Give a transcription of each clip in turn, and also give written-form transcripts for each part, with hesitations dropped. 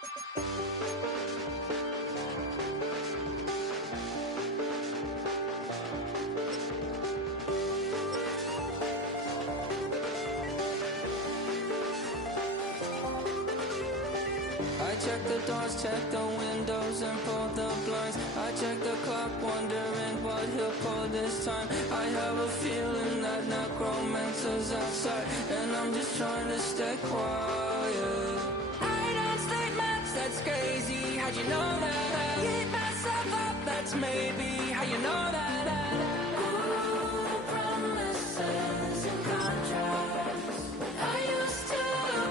I check the doors, check the windows, and pull the blinds. I check the clock, wondering what he'll pull this time. I have a feeling that necromancer's outside, and I'm just trying to stay quiet. I don't state maps, that's crazy. How'd you know that? I keep myself up, that's maybe how you know that. Ooh, promises and contracts. I used to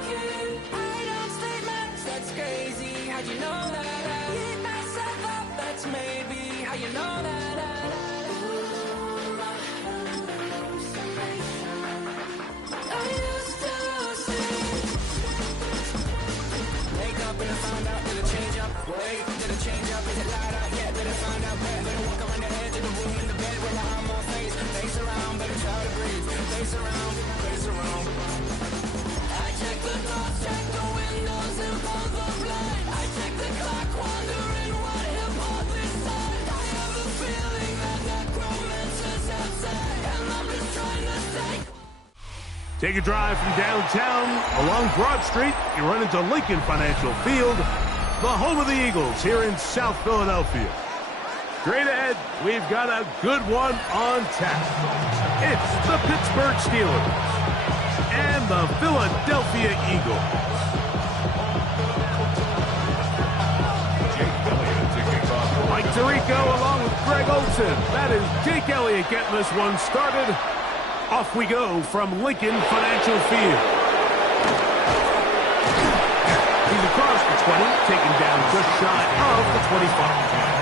keep. I don't state maps, that's crazy. How'd you know that? I keep myself up, that's maybe how you know that. Ooh, my hallucination. I used to see. Wake up and I found out, did it change up? Wait, did it change up? Is it light out? Yeah, did it find out? Better walk around the edge of the room in the bed with my arm on face around, better try to breathe. Face around, face around. I check the doors, check the windows, and pull the blind. I check the clock, wondering what he'll pull this time. I have a feeling that necromancer's outside, and I'm just trying to stay. Take a drive from downtown along Broad Street. You run into Lincoln Financial Field, the home of the Eagles here in South Philadelphia. Straight ahead, we've got a good one on tap. It's the Pittsburgh Steelers and the Philadelphia Eagles. Mike Tirico along with Greg Olson. That is Jake Elliott getting this one started. Off we go from Lincoln Financial Field. He's across the 20, taken down just shy of the 25.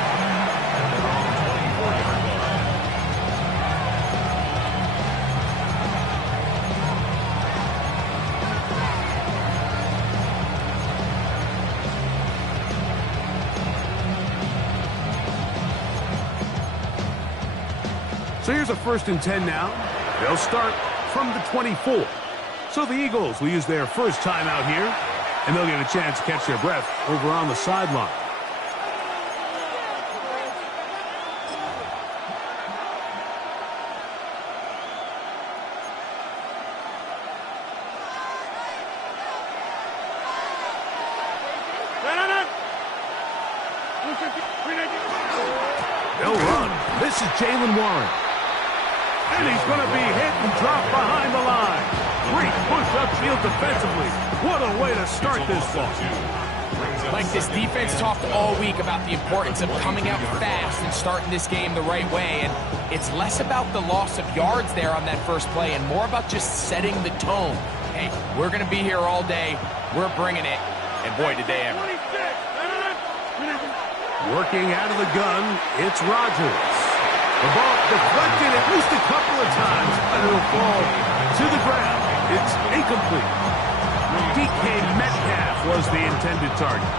So here's a 1st and 10 now. They'll start from the 24. So the Eagles will use their first time out here, and they'll get a chance to catch their breath over on the sideline. They'll run. This is Jalen Warren. And he's going to be hit and dropped behind the line. Great push upfield defensively. What a way to start this ball. Like, this defense talked all week about the importance of coming out fast and starting this game the right way. And it's less about the loss of yards there on that first play and more about just setting the tone. Hey, we're going to be here all day. We're bringing it. And boy, did they ever. Working out of the gun, it's Rodgers. The ball deflected at least a couple of times, but it'll fall to the ground. It's incomplete. DK Metcalf was the intended target.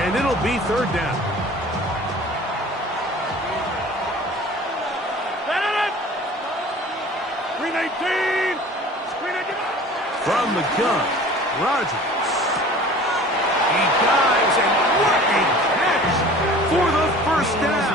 And it'll be 3rd down. From the gun, Rodgers. He dives and what a catch for the 1st down.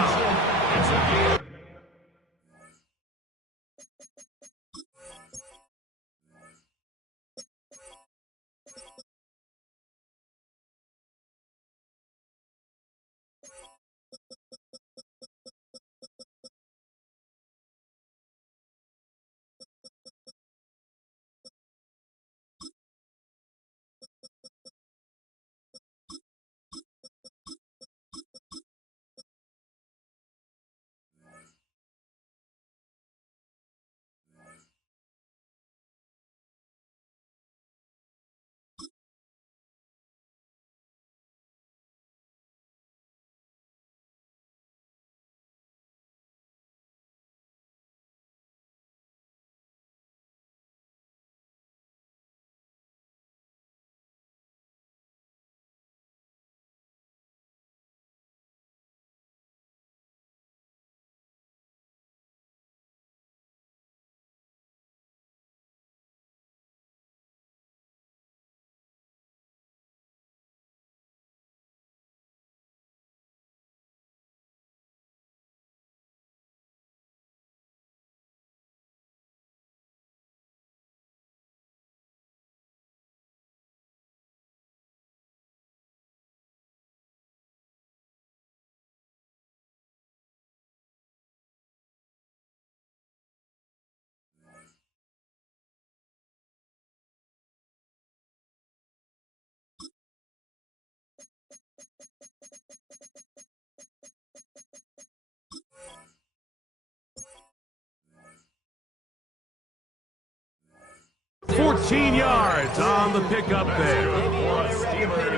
14 yards on the pickup there.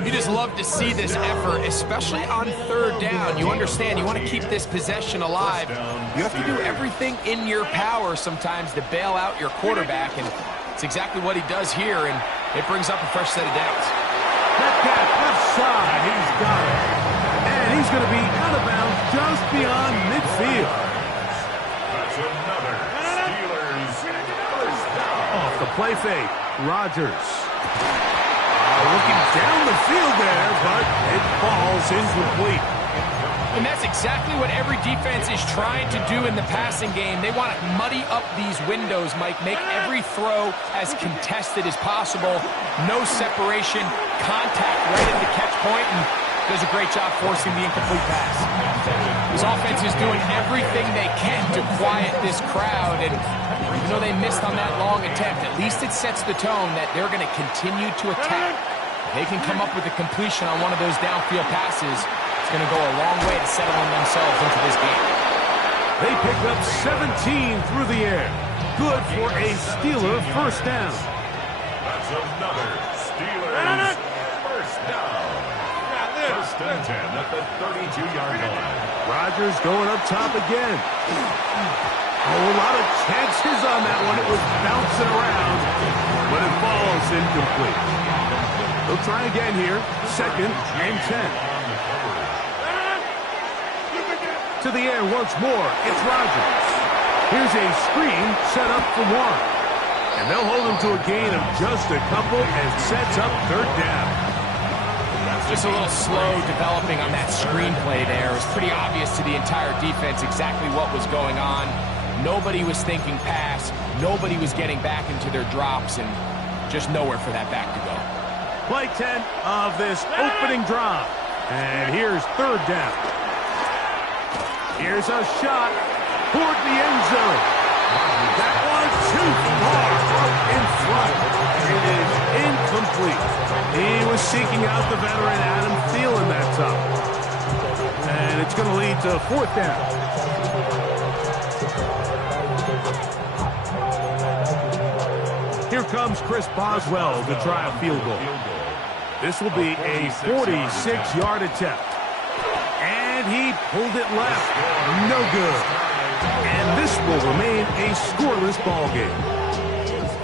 You just love to see this effort, especially on third down. You understand, you want to keep this possession alive. You have to do everything in your power sometimes to bail out your quarterback, and it's exactly what he does here, and it brings up a fresh set of downs. Metcalf left side, he's got it. And he's going to be out of bounds just beyond midfield. That's another Steelers first down. Off the play fake, Rodgers. Looking down the field there, but it falls incomplete. And that's exactly what every defense is trying to do in the passing game. They want to muddy up these windows, Mike, make every throw as contested as possible. No separation, contact right at the catch point, and does a great job forcing the incomplete pass. This offense is doing everything they can to quiet this crowd, and even though they missed on that long attempt, at least it sets the tone that they're going to continue to attack. If they can come up with a completion on one of those downfield passes, it's going to go a long way to settling themselves into this game. They pick up 17 through the air. Good for a Steeler first down. That's another Steelers first down. First and 10 at the 32-yard line. Rodgers going up top again. A lot of chances on that one. It was bouncing around, but it falls incomplete. They'll try again here. Second and 10. To the air once more. It's Rodgers. Here's a screen set up for one. And they'll hold him to a gain of just a couple and sets up third down. Just a little slow developing on that screenplay there. It was pretty obvious to the entire defense exactly what was going on. Nobody was thinking pass. Nobody was getting back into their drops, and just nowhere for that back to go. Play 10 of this opening drive. And here's third down. Here's a shot toward the end zone. That one too far up in front. It is incomplete. He was seeking out the veteran Adam Thielen that time. And it's going to lead to fourth down. Here comes Chris Boswell to try a field goal. This will be a 46-yard attempt. And he pulled it left. No good. And this will remain a scoreless ball game.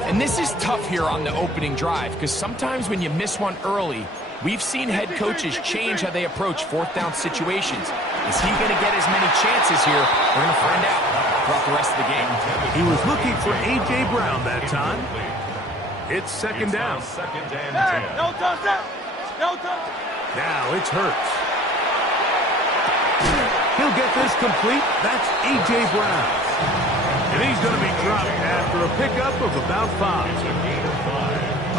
And this is tough here on the opening drive, because sometimes when you miss one early, we've seen head coaches change how they approach fourth down situations. Is he going to get as many chances here? We're going to find out throughout the rest of the game. He was looking for A.J. Brown that time. It's second down. Second and 10. No touchdown. No touchdown. Now it's Hurts. He'll get this complete. That's A.J. Brown. And he's going to be dropped after a pickup of about 5.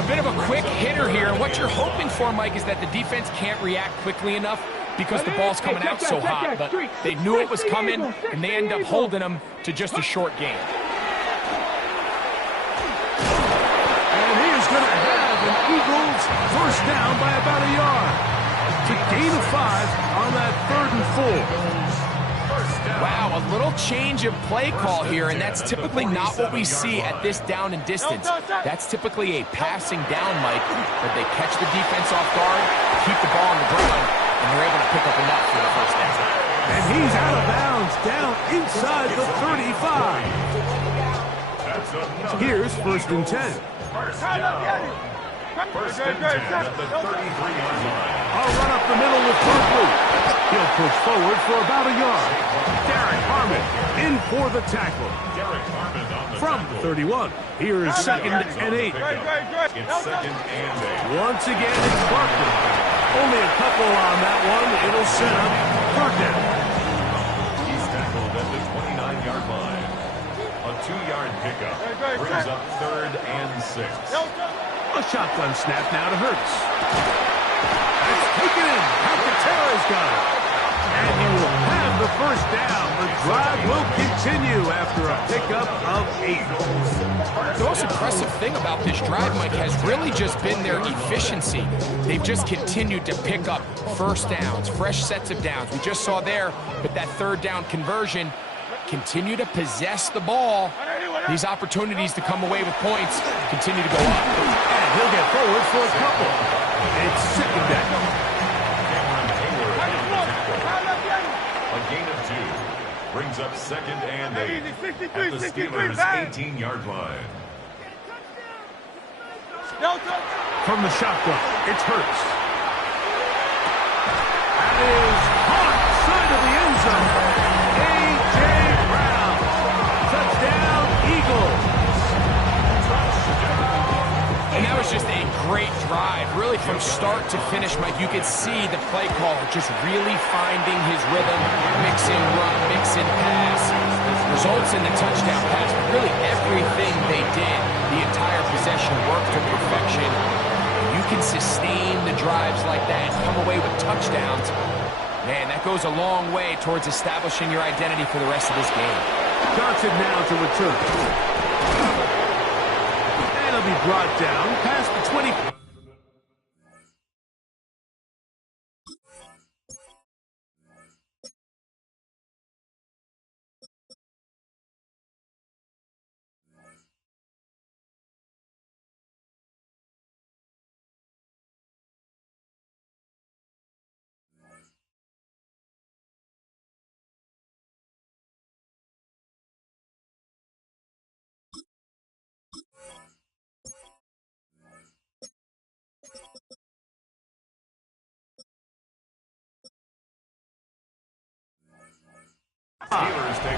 A bit of a quick hitter here, and what you're hoping for, Mike, is that the defense can't react quickly enough because the ball's coming out so hot. But they knew it was coming, and they end up holding them to just a short gain. And he is going to have an Eagles first down by about a yard. To gain of 5 on that 3rd and 4. Wow, a little change of play call here, and that's typically not what we see at this down and distance. That's typically a passing down, Mike, but they catch the defense off guard, keep the ball on the ground, and they're able to pick up enough for the first down. And he's out of bounds, down inside the 35. Here's first and 10. First down. First and 10 at the 33-yard line. I'll run up the middle with Barkley. He'll push forward for about a yard. Derek Harmon in for the tackle. From the 31. Here's second and 8. It's second and 8. Once again, it's Barkley. Only a couple on that one. It'll set up third down. He's tackled at the 29-yard line. A 2-yard pickup brings up 3rd and 6. A shotgun snap now to Hurts. That's taken in. Alcantara's got it. And you will have the first down. The drive will continue after a pickup of 8. The most impressive thing about this drive, Mike, has really just been their efficiency. They've just continued to pick up first downs, fresh sets of downs. We just saw there, but that third down conversion, continue to possess the ball, These opportunities to come away with points continue to go up. And he'll get forward for a couple. It's second down. A gain of 2 brings up second and 8 at the Steelers' 18-yard line. From the shotgun, it's Hurts. That is caught side of the end zone. A.J. Brown. Touchdown, Eagles. And that was just a great drive. Really from start to finish, Mike, you could see the play caller just really finding his rhythm, mixing run, mixing pass. Results in the touchdown pass. Really everything they did, the entire possession worked to perfection. You can sustain the drives like that, come away with touchdowns. Man, that goes a long way towards establishing your identity for the rest of this game. Johnson now to return. And he'll be brought down past the 20.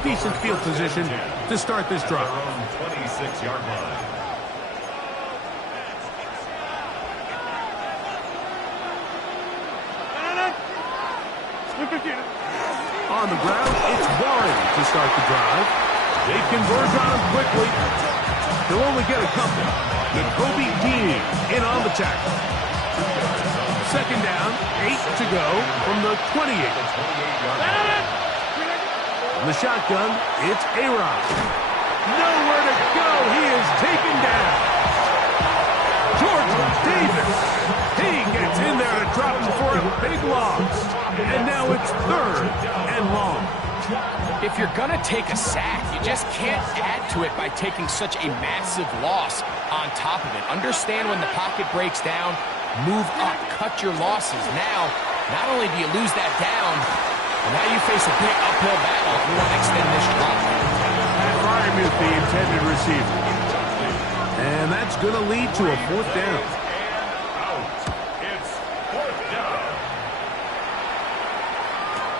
Decent field position to start this drive. 26-yard line. On the ground, it's Warren to start the drive. They converge on him quickly. He'll only get a couple. Jacoby Dean in on the tackle. Second down, 8 to go from the 28. On the shotgun, it's A-Rod. Nowhere to go. He is taken down. Jordan Davis. He gets in there to drop him for a big loss. And now it's third and long. If you're going to take a sack, you just can't add to it by taking such a massive loss on top of it. Understand when the pocket breaks down, move up, cut your losses. Now, not only do you lose that down, now you face a big uphill battle if you want to extend this drive. And Freiermuth, the intended receiver. And that's going to lead to a fourth down. It's fourth down.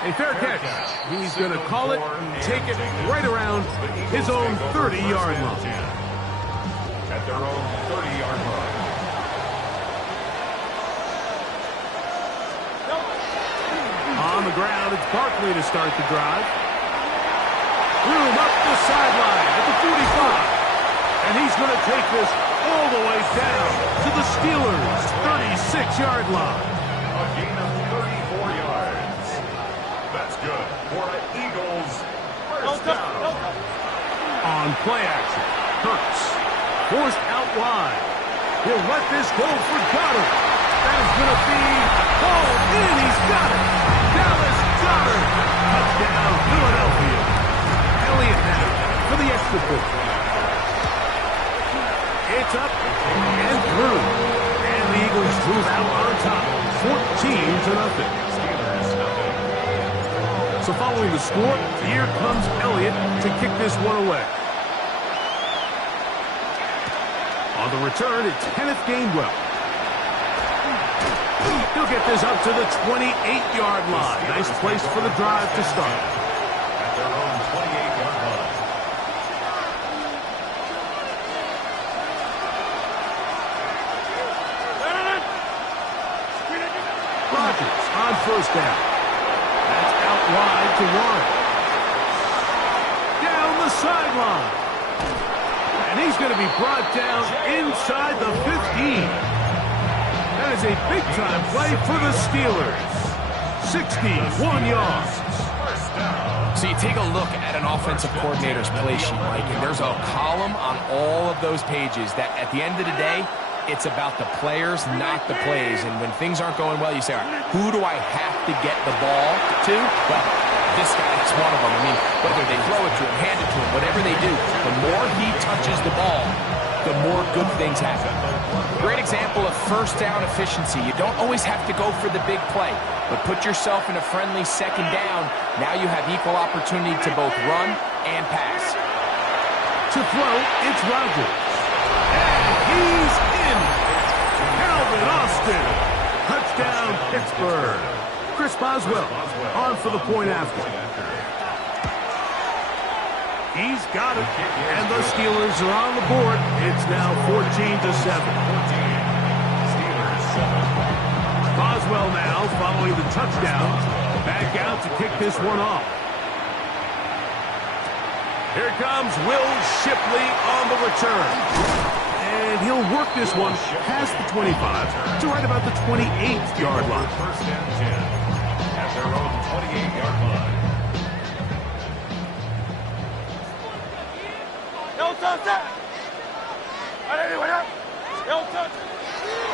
A fair catch. He's going to call it and take it right around his own 30-yard line. At their own 30-yard line. On the ground, it's Barkley to start the drive. Room up the sideline at the 45. And he's going to take this all the way down to the Steelers' 36-yard line. A gain of 34 yards. That's good for an Eagles first down. On play action, Hurts forced out wide. He'll let this go for Goddard. That is going to be hauled in. He's got it. Dallas Goddard. Touchdown, Philadelphia. Elliott now for the extra point. It's up and through. And the Eagles move out on top, 14-0. So following the score, here comes Elliott to kick this one away. On the return, it's Kenneth Gainwell. He'll get this up to the 28-yard line. Nice place for the drive to start. At their own 28-yard line. Rodgers on first down. That's out wide to Warren. Down the sideline. And he's going to be brought down inside the 15. That is a big-time play for the Steelers. 61 yards. So you take a look at an offensive coordinator's play sheet, Mike, and there's a column on all of those pages that at the end of the day, it's about the players, not the plays. And when things aren't going well, you say, all right, who do I have to get the ball to? Well, this guy is one of them. I mean, whether they throw it to him, hand it to him, whatever they do, the more he touches the ball, the more good things happen. Great example of first down efficiency. You don't always have to go for the big play, but put yourself in a friendly second down. Now you have equal opportunity to both run and pass. To throw, it's Rodgers. And he's in. Calvin Austin. Touchdown, Pittsburgh. Chris Boswell on for the point after. He's got it, and the Steelers are on the board. It's now 14-7. Boswell now following the touchdown. Back out to kick this one off. Here comes Will Shipley on the return. And he'll work this one past the 25 to right about the 28-yard line. First and 10 at their own 28-yard line.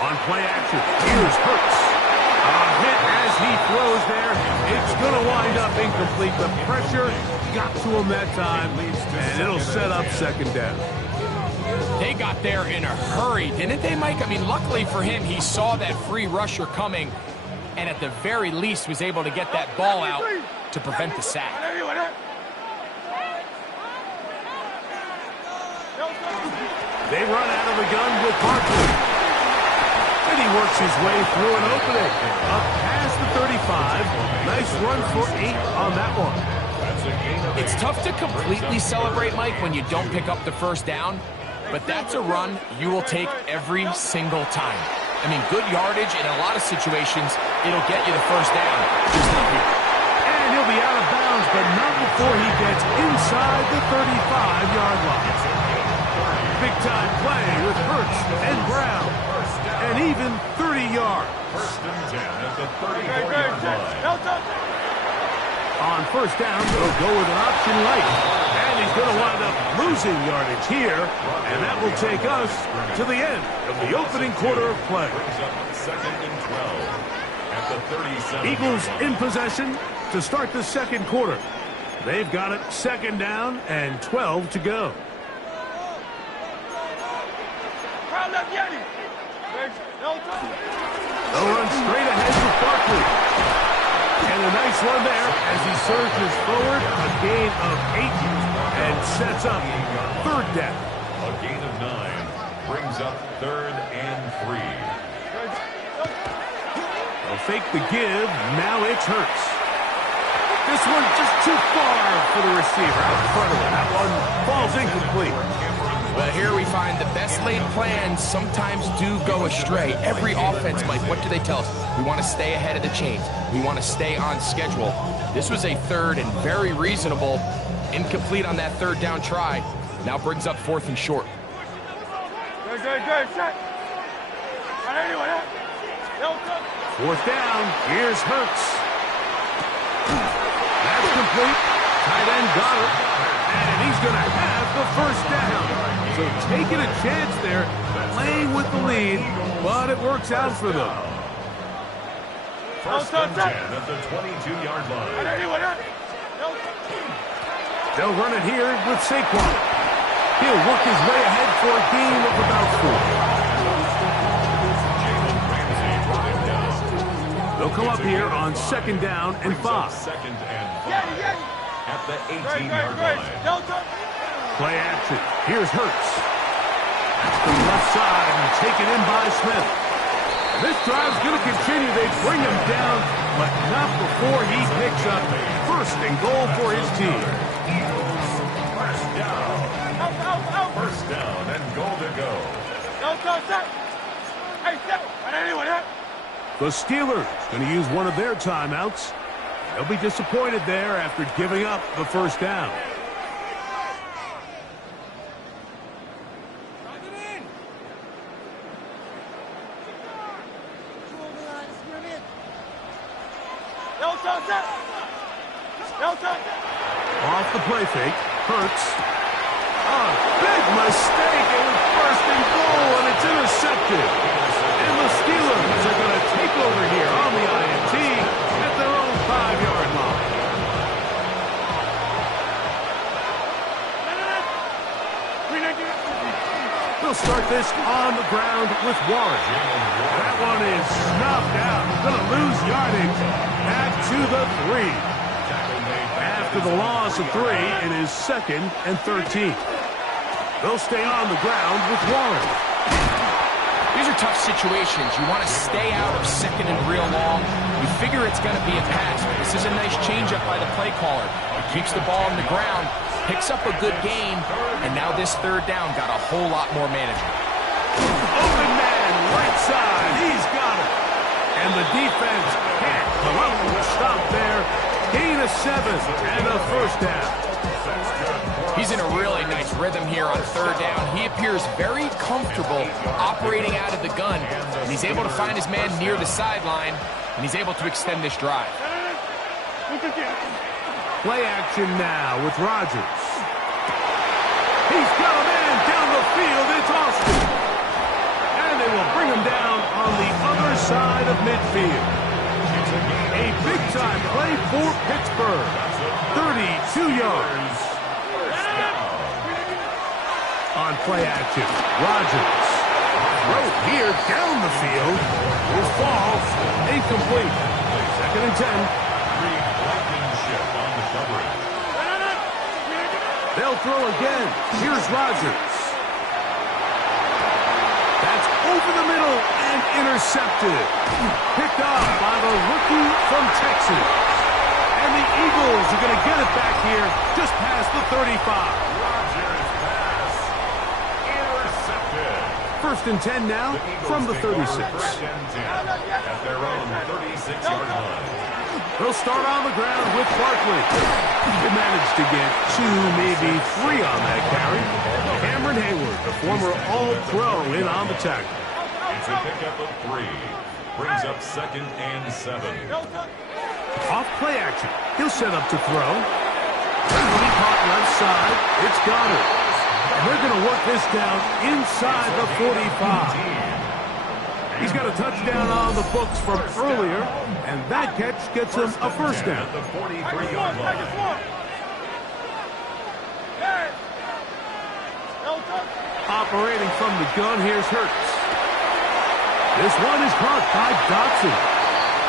On play action, here's Hurts. A hit as he throws there. It's going to wind up incomplete. The pressure got to him that time, and it'll set up second down. They got there in a hurry, didn't they, Mike? I mean, luckily for him, he saw that free rusher coming, and at the very least was able to get that ball out to prevent the sack. They run out of the gun with Barkley. And he works his way through an opening. Up past the 35. Nice run for 8 on that one. It's tough to completely celebrate, Mike, when you don't pick up the first down, but that's a run you will take every single time. I mean, good yardage in a lot of situations, it'll get you the first down. Just not here. And he'll be out of bounds, but not before he gets inside the 35-yard line. Big-time play with Hurts and Brown. And even 30 yards. First and 10 at the 34-yard line. On first down, they'll go with an option right. And he's going to wind up losing yardage here. And that will take us to the end of the opening quarter of play. Second and 12 at the 37. Eagles in possession to start the second quarter. They've got it second down and 12 to go. They'll run straight ahead with Barkley. And a nice run there as he surges forward. A gain of 8 and sets up third down. A gain of 9 brings up third and 3. They'll fake the give. Now it's Hurts. This one just too far for the receiver out in front of him. That one falls incomplete. Well, here we find the best laid plans sometimes do go astray. Every offense, Mike, what do they tell us? We want to stay ahead of the chains. We want to stay on schedule. This was a third and very reasonable. Incomplete on that third down try. Now brings up fourth and short. Fourth down. Here's Hurts. That's complete. Tight end got it. And he's going to have the first down. So taking a chance there, playing with the lead, but it works out for them. First and 10 at the 22-yard line. They'll run it here with Saquon. He'll work his way ahead for a gain of about 4. They'll come up here on second down and 5. Second and 5 at the 18-yard line. Play action. Here's Hurts. That's the left side and taken in by Smith. This drive's going to continue. They bring him down, but not before he picks up first and goal for his team. First down. First down and goal to go. The Steelers going to use one of their timeouts. They'll be disappointed there after giving up the first down. Off the play fake, Hurts. A big mistake. It was first and goal, and it's intercepted. And the Steelers are going to take over here on the INT at their own 5-yard line. the ground with Warren. That one is snuffed out. Going to lose yardage. Back to the 3. After the loss of 3, it is 2nd and 13. They'll stay on the ground with Warren. These are tough situations. You want to stay out of 2nd and real long. You figure it's going to be a pass, but this is a nice changeup by the play caller. It keeps the ball on the ground, picks up a good gain, and now this 3rd down got a whole lot more manageable. Open man, right side. He's got it. And the defense can't come up with a stop there. Gain of 7 and a 1st down. He's in a really nice rhythm here on 3rd down. He appears very comfortable operating out of the gun, and he's able to find his man near the sideline, and he's able to extend this drive. Play action now with Rodgers. He's got a man down the field. It's Austin. And they will bring him down on the other side of midfield. A big-time play for Pittsburgh. 32 yards. On play action, Rodgers. Throw here down the field. His ball incomplete. 2nd and 10. They'll throw again. Here's Rodgers. That's over the middle and intercepted. Picked off by the rookie from Texas. And the Eagles are going to get it back here just past the 35. Rodgers pass intercepted. 1st and 10 now from the 36. At their own 36-yard line. They'll start on the ground with Barkley. He managed to get 2, maybe 3 on that carry. Cameron Hayward, the former All-Pro, in on the tackle. It's a pickup of 3. Brings up 2nd and 7. Off play action. He'll set up to throw. He caught left side. It's Goddard. And they're going to work this down inside the 45. He's got a touchdown on the books from earlier, and that catch gets him a 1st down. At the 43-yard line. Operating from the gun, here's Hurts. This one is caught by Dotson.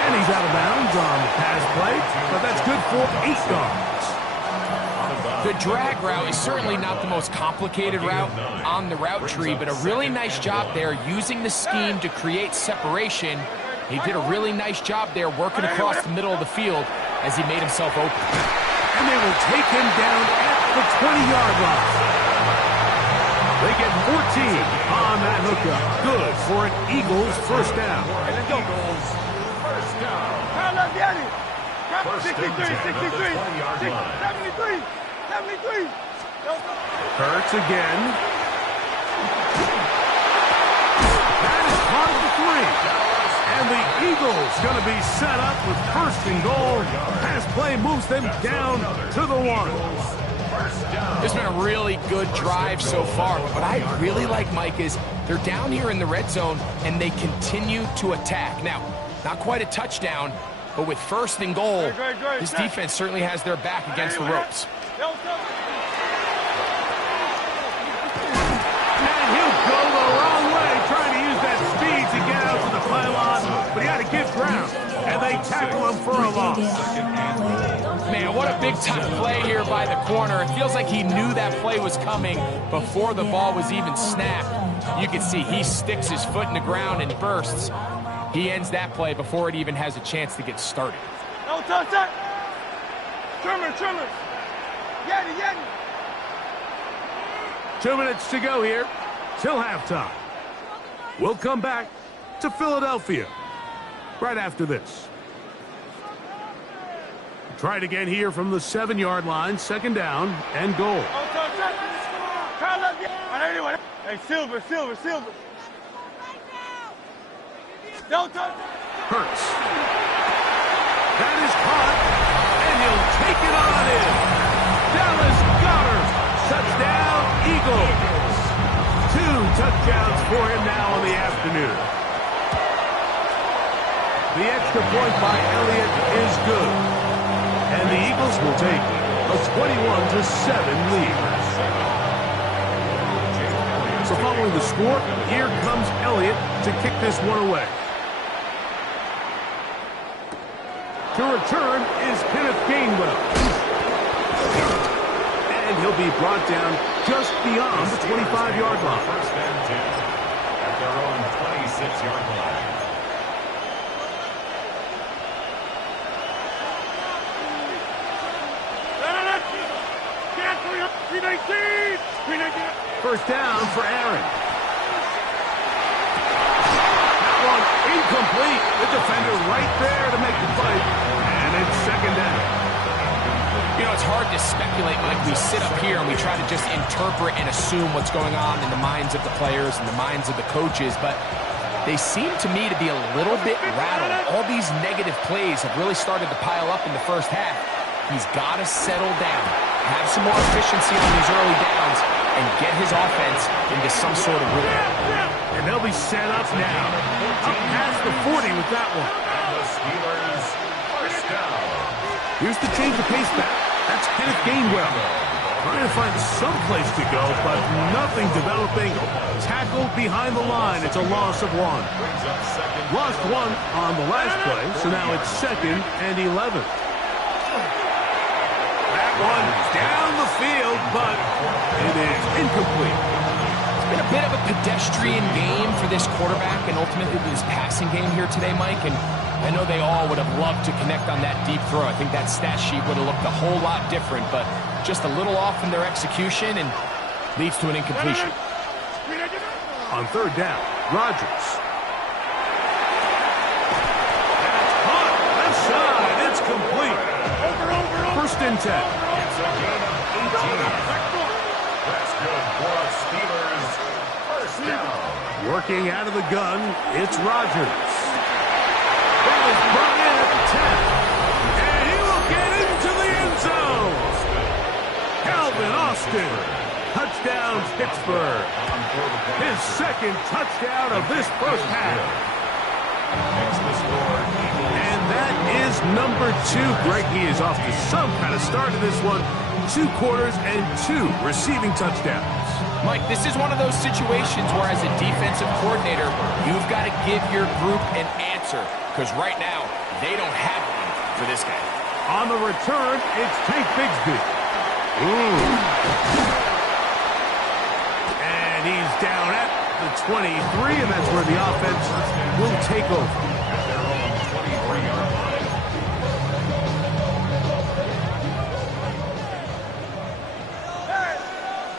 And he's out of bounds on the pass play, but that's good for 8 yards. The drag route is certainly not the most complicated route on the route tree, but a really nice job there using the scheme to create separation. He did a really nice job there working across the middle of the field as he made himself open. And they will take him down at the 20-yard line. They get 14 on that hookup. Good for an Eagles 1st down. Eagles 1st down. 1st and 10 at the 20-yard line. 73. Hurts again. That is caught at the 3. And the Eagles going to be set up with 1st and goal. Pass play moves them down to the 1. It's been a really good drive so far. What I really like, Mike, is they're down here in the red zone, and they continue to attack. Now, not quite a touchdown, but with 1st and goal, this defense certainly has their back against the ropes. And he'll go the wrong way, trying to use that speed to get out to the pylon, but he had to give ground, and they tackle him for a loss. Man, what a big-time play here by the corner. It feels like he knew that play was coming before the ball was even snapped. You can see he sticks his foot in the ground and bursts. He ends that play before it even has a chance to get started. No touch that. Trimmer. Yeti. 2 minutes to go here till halftime. We'll come back to Philadelphia right after this. Try it again here from the 7-yard line, 2nd down and goal. Hey, Silver. Don't touch. Hurts. That is caught, and he'll take it on in. Dallas Goddard, touchdown, Eagles. 2 touchdowns for him now in the afternoon. The extra point by Elliott is good. And the Eagles will take a 21-7 lead. So So following the score, here comes Elliott to kick this one away. To return is Kenneth Gainwell. And he'll be brought down just beyond the 25-yard line. First and 10 at their own 26-yard line. First down for Aaron. That one incomplete. The defender right there to make the play. And it's second down. You know, it's hard to speculate, Mike. We sit up here and we try to just interpret and assume what's going on in the minds of the players and the minds of the coaches, but they seem to me to be a little bit rattled. All these negative plays have really started to pile up in the first half. He's got to settle down, have some more efficiency on these early downs, and get his offense into some sort of rhythm. And they'll be set up now. Up past the 40 with that one. And the Steelers first down. Here's the change of pace back. That's Kenneth Gainwell. Trying to find some place to go, but nothing developing. Tackled behind the line. It's a loss of one. Lost one on the last play, so now it's 2nd and 11. That one down the field, but it is incomplete. It's been a bit of a pedestrian game for this quarterback and ultimately this passing game here today, Mike, and I know they all would have loved to connect on that deep throw. I think that stat sheet would have looked a whole lot different, but just a little off in their execution and leads to an incompletion. On third down, Rodgers. That's caught. Left side. It's complete. First and 10. It's a gain of 18. That's good for a Steelers first down. Working out of the gun, it's Rodgers. Ball is brought in at the 10. And he will get into the end zone. Calvin Austin. Touchdown, Pittsburgh. His second touchdown of this first half. And that is number 2. Greg, he is off to some kind of start in this one. 2 quarters and 2 receiving touchdowns. Mike, this is one of those situations where as a defensive coordinator, you've got to give your group an answer. Because right now, they don't have one for this guy. On the return, it's Tank Bigsby. And he's down at the 23, and that's where the offense will take over. At their own 23-yard line.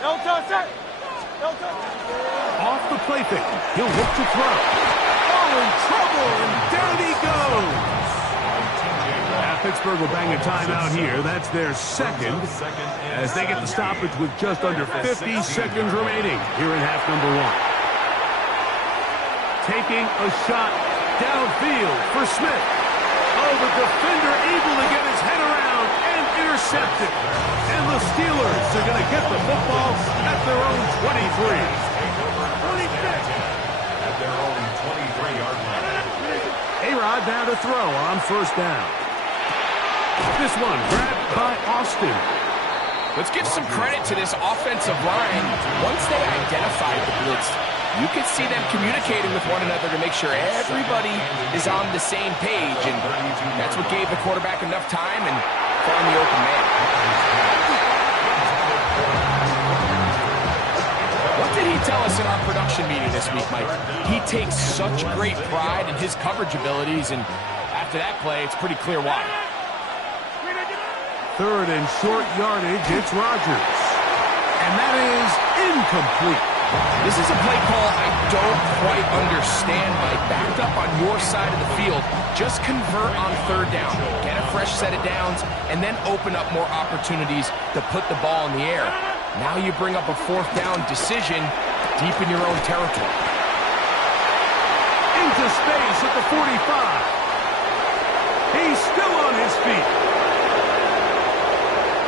Don't touch it. Don't touch it. Off the play fake, he'll look to throw. Oh, in trouble, and down he goes. Now Pittsburgh will bang a timeout here. That's their second, as they get the stoppage with just under 50 seconds remaining here in half number 1. Taking a shot downfield for Smith. Oh, the defender able to get his head around and intercept it. And the Steelers are going to get the football at their own 23. At their own 23-yard line. A-Rod now to throw on first down. This one grabbed by Austin. Let's give some credit to this offensive line. Once they identified the blitz, you could see them communicating with one another to make sure everybody is on the same page, and that's what gave the quarterback enough time and found the open man. What did he tell us in our production meeting this week, Mike? He takes such great pride in his coverage abilities, and after that play, it's pretty clear why. Third and short yardage, it's Rodgers. And that is incomplete. This is a play call I don't quite understand, Mike. Backed up on your side of the field, just convert on third down. Get a fresh set of downs, and then open up more opportunities to put the ball in the air. Now you bring up a fourth down decision deep in your own territory. Into space at the 45. He's still on his feet.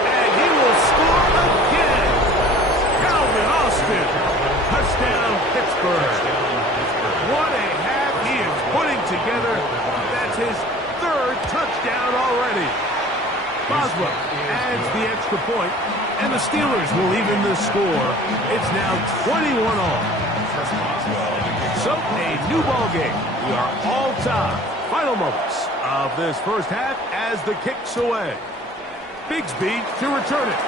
And he will score again. Calvin Austin. Touchdown, Pittsburgh. What a half he is putting together. That's his 3rd touchdown already. Boswell adds the extra point, and the Steelers will even the score. It's now 21 all. So, a new ball game. We are all tied. Final moments of this first half as the kick's away. Bigsby to return it.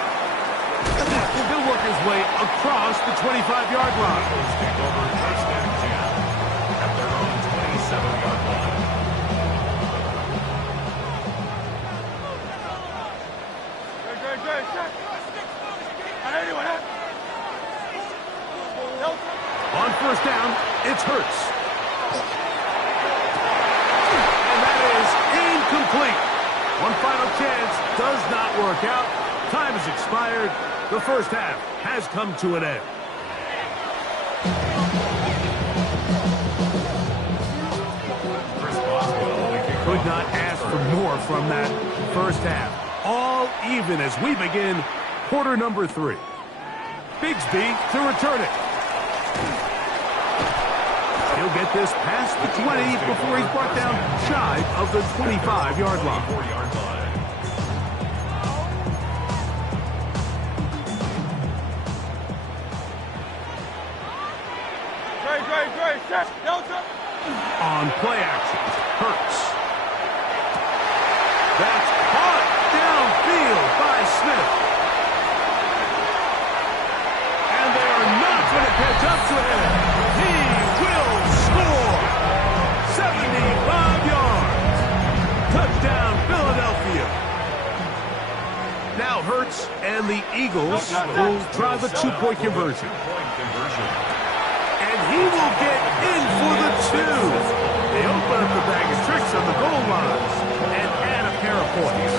He'll work his way across the 25-yard line. Take over first and 10 at their own 27-yard line. On first down, it's Hurts. And that is incomplete. One final chance does not work out. Time has expired. The first half has come to an end. Could not ask for more from that first half. All even as we begin quarter number 3. Bigsby to return it. He'll get this past the 20 before he's brought down shy of the 25-yard line. On play action, Hurts. That's caught downfield by Smith. And they are not going to catch up to him. He will score. 75 yards. Touchdown, Philadelphia. Now Hurts and the Eagles will try the two-point conversion. And he will get in for the 2. They open up the bag of tricks on the goal lines and add a pair of points.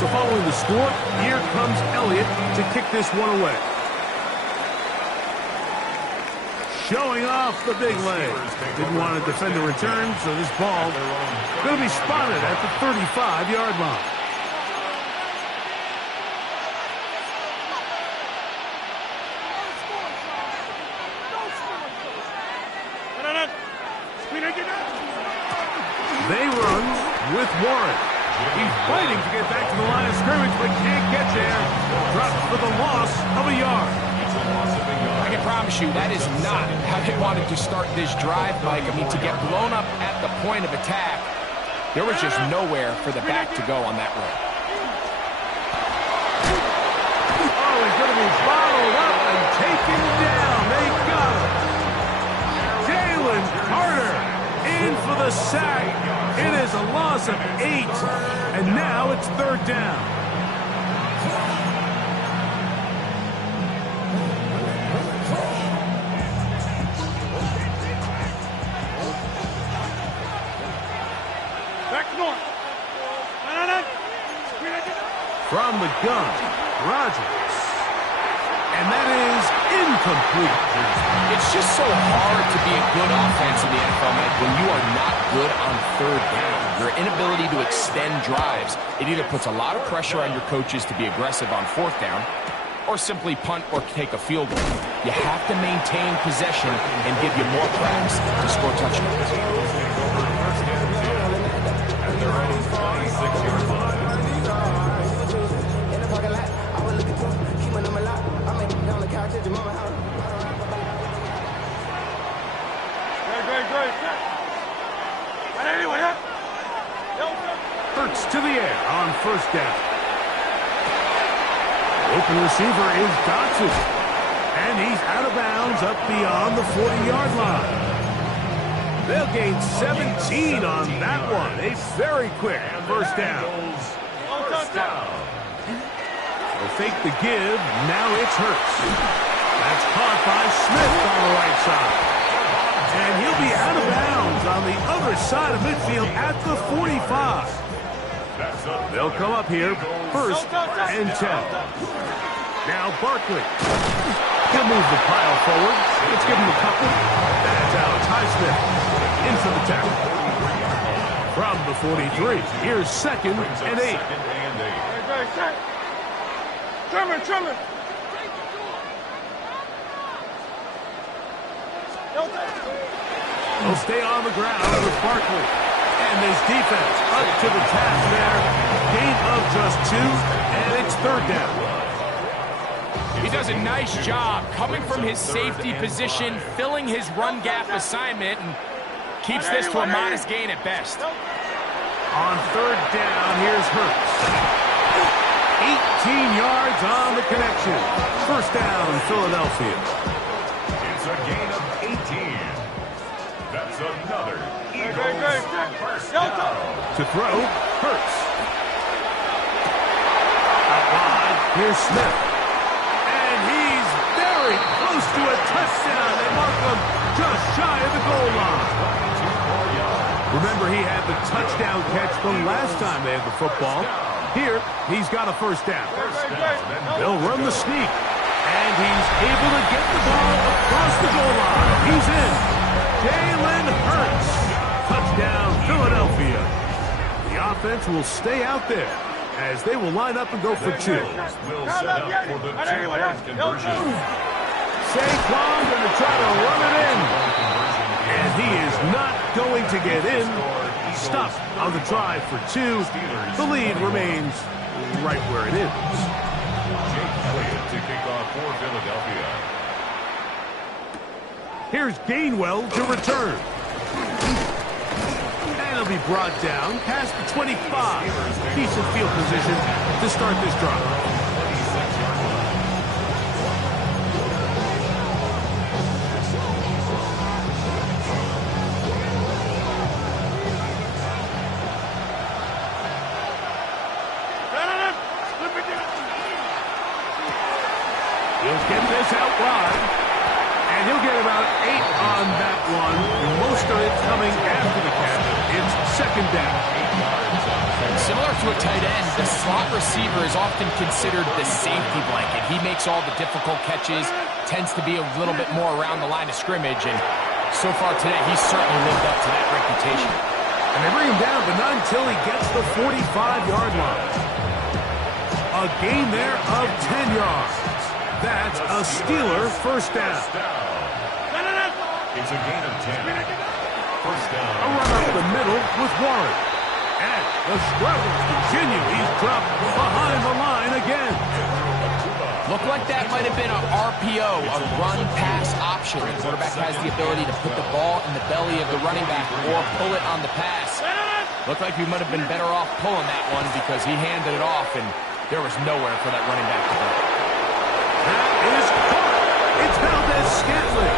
So following the score, here comes Elliott to kick this one away. Showing off the big leg. Didn't want to defend the return, so this ball going to be spotted at the 35-yard line. They run with Warren. He's fighting to get back to the line of scrimmage, but can't get there. Drops for the loss of a yard. I can promise you that is not how they wanted to start this drive, Mike. I mean, to get blown up at the point of attack, there was just nowhere for the back to go on that run. Oh, he's going to be bottled up and taken down. They got him. Jalen Carter in for the sack. It is a loss of 8, and now it's third down. From the gun, Rodgers. And that is incomplete. It's just so hard to be a good offense in the NFL, Mike, when you are not good on third down. Your inability to extend drives, it either puts a lot of pressure on your coaches to be aggressive on fourth down or simply punt or take a field goal. You have to maintain possession and give you more cracks to score touchdowns. At their own 26-yard line. Hurts to the air on first down. Open receiver is Dotson. And he's out of bounds up beyond the 40-yard line. They'll gain 17 on that one. A very quick first down. They'll fake the give. Now it's Hurts. That's caught by Smith on the right side. And he'll be out of bounds on the other side of midfield at the 45. They'll come up here first and 10. Now Barkley. He'll move the pile forward. Let's give him a couple. That's Alex Highsmith in for the tackle. From the 43, here's second and 8. Trimmer. He'll stay on the ground with Barkley. And this defense up to the task there. Gain of just 2, and it's third down. He does a nice job coming from his safety position, filling his run gap assignment, and keeps this to a modest gain at best. On third down, here's Hurts. 18 yards on the connection. First down, Philadelphia. It's a gain of 18. That's another Eagles first down. To throw, Hurts. Out wide, here's Smith. And he's very close to a touchdown. They mark him just shy of the goal line. Remember, he had the touchdown catch the last time they had the football. Here, he's got a first down. They'll run the sneak. And he's able to get the ball across the goal line. He's in. Jalen Hurts. Touchdown, Philadelphia. The offense will stay out there as they will line up and go for 2. Will set up for the 2-point conversion. Saquon going to try to run it in. And he is not going to get in. Stop on the try for 2. The lead remains right where it is. Jake Elliott to kick off for Philadelphia. Here's Gainwell to return. And he'll be brought down past the 25. Decent field position to start this drive. He'll get this out wide, and he'll get about 8 on that one. Most of it coming after the catch. It's second down. Similar to a tight end, the slot receiver is often considered the safety blanket. He makes all the difficult catches, tends to be a little bit more around the line of scrimmage, and so far today, he's certainly lived up to that reputation. And they bring him down, but not until he gets the 45-yard line. A gain there of 10 yards. That's a Steeler first down. It's a gain of 10. First down. A run up the middle with Warren. And the struggles continue. He's dropped behind the line again. Looked like that might have been an RPO, a run-pass option. The quarterback has the ability to put the ball in the belly of the running back or pull it on the pass. Looked like we might have been better off pulling that one because he handed it off, and there was nowhere for that running back to go. That is caught. It's Valdez-Scantling.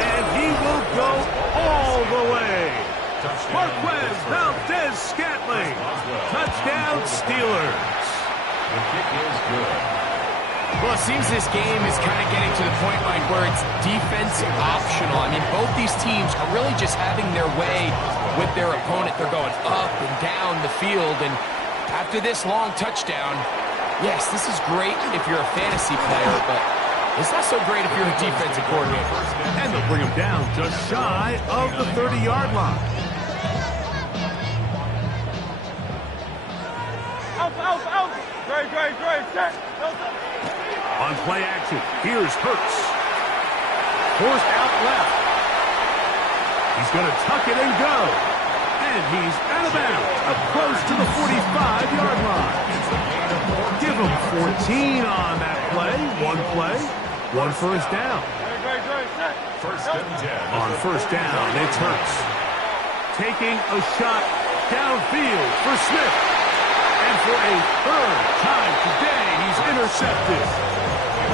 And he will go all the way. Marquez Valdez-Scantling. Touchdown, Steelers. The kick is good. Well, it seems this game is kind of getting to the point, Mike, where it's defense optional. I mean, both these teams are really just having their way with their opponent. They're going up and down the field, and after this long touchdown, yes, this is great if you're a fantasy player, but it's not so great if you're a defensive coordinator. And they'll bring him down just shy of the 30-yard line. Out. Great. Set. On play action, here's Hurts. Forced out left. He's going to tuck it and go. And he's out of bounds, up close to the 45-yard line. Give him 14 on that play. One first down. First and 10. On first down, it's Hurts. Taking a shot downfield for Smith. And for a third time today, he's intercepted.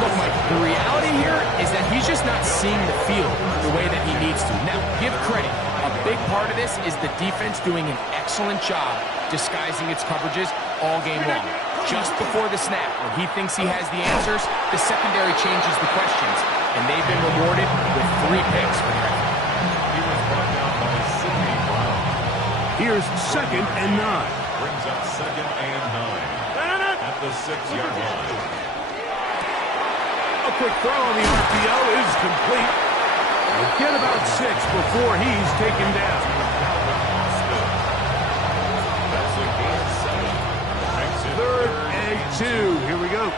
Look, Mike, the reality here is that he's just not seeing the field the way that he needs to. Now, give credit. A big part of this is the defense doing an excellent job disguising its coverages all game long. Just before the snap, when he thinks he has the answers, the secondary changes the questions, and they've been rewarded with 3 picks for their effort. He was brought down by Sidney Brown. Here's second and 9. Brings up second and 9 at the 6-yard line. A quick throw on the RPO is complete. He'll get about 6 before he's taken down. That's a gain of 7. Makes it Third and 2. Here we go.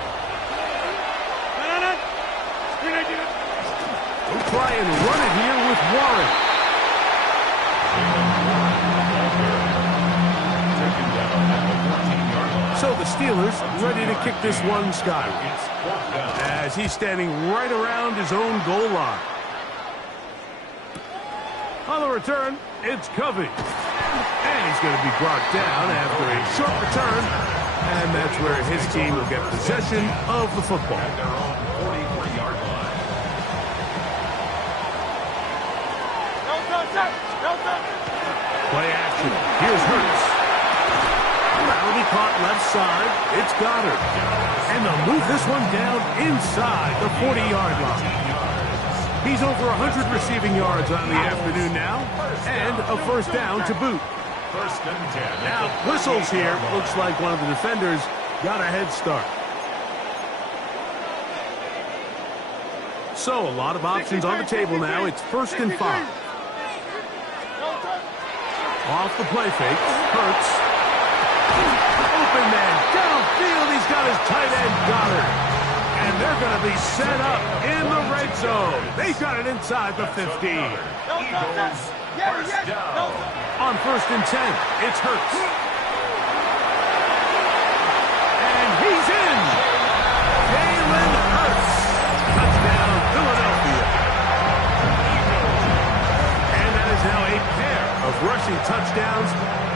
We'll try and run it here with Warren. Steelers ready to kick this one skyward as he's standing right around his own goal line. On the return, it's Covey. And he's going to be brought down after a short return. And that's where his team will get possession of the football. At their own 43-yard line. Play action. Here's Hurts. That'll be caught left side. It's Goddard. And they'll move this one down inside the 40-yard line. He's over 100 receiving yards on the afternoon now, and a first down to boot. First and 10. Now, whistles here. Looks like one of the defenders got a head start. So, a lot of options on the table now. It's first and 5. Off the play fake. Hurts. Open man. Downfield. He's got his tight end, Goddard. And they're going to be set up in the red zone. They got it inside the 15. Eagles, first down. On first and 10, it's Hurts. And he's in. Jalen Hurts. Touchdown, Philadelphia. And that is now a pair of rushing touchdowns.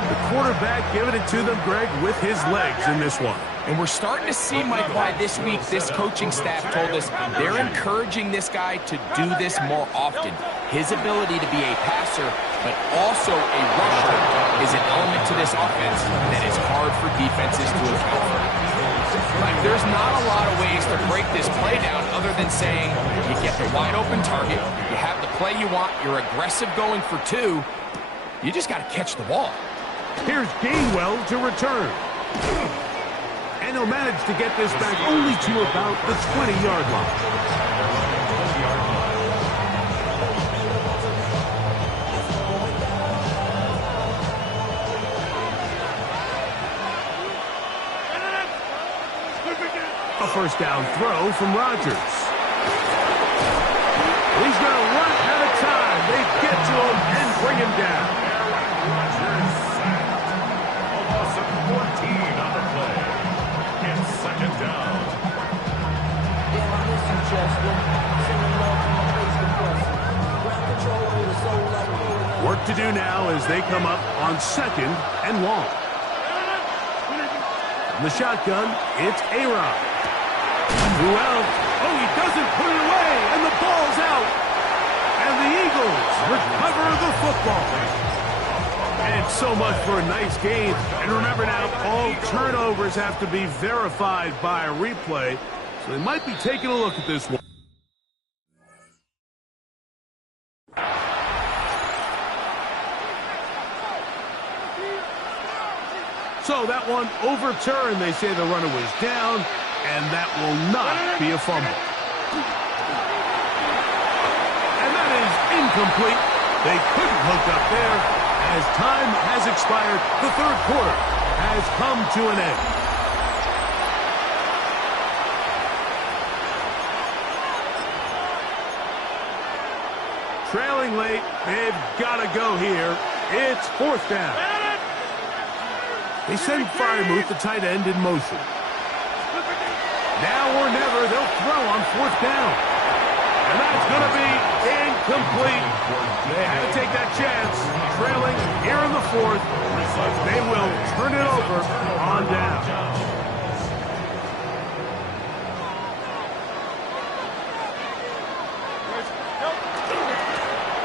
The quarterback giving it to them, Greg, with his legs in this one. And we're starting to see, Mike, why this week this coaching staff told us they're encouraging this guy to do this more often. His ability to be a passer, but also a rusher, is an element to this offense that is hard for defenses to account for. Like, there's not a lot of ways to break this play down other than saying you get the wide open target, you have the play you want, you're aggressive going for 2, you just got to catch the ball. Here's Gainwell to return. And he'll manage to get this back only to about the 20-yard line. A first down throw from Rodgers. He's going to run out of time. They get to him and bring him down. Rodgers sacked. A loss of 14 on the play. It's second down. Work to do now as they come up on second and long. In the shotgun, it's A-Rod. Who else? Oh, he doesn't put it away, and the ball's out. And the Eagles recover the football. And so much for a nice game. And remember now, all turnovers have to be verified by a replay. So they might be taking a look at this one. So that one overturned. They say the runner was down, and that will not be a fumble. And that is incomplete. They couldn't hook up there. As time has expired, the third quarter has come to an end. Trailing late, they've got to go here. It's fourth down. They send Freiermuth, the tight end, in motion. Now or never, they'll throw on fourth down. And that's going to be incomplete. They had to take that chance. Trailing here in the fourth. They will turn it over on down.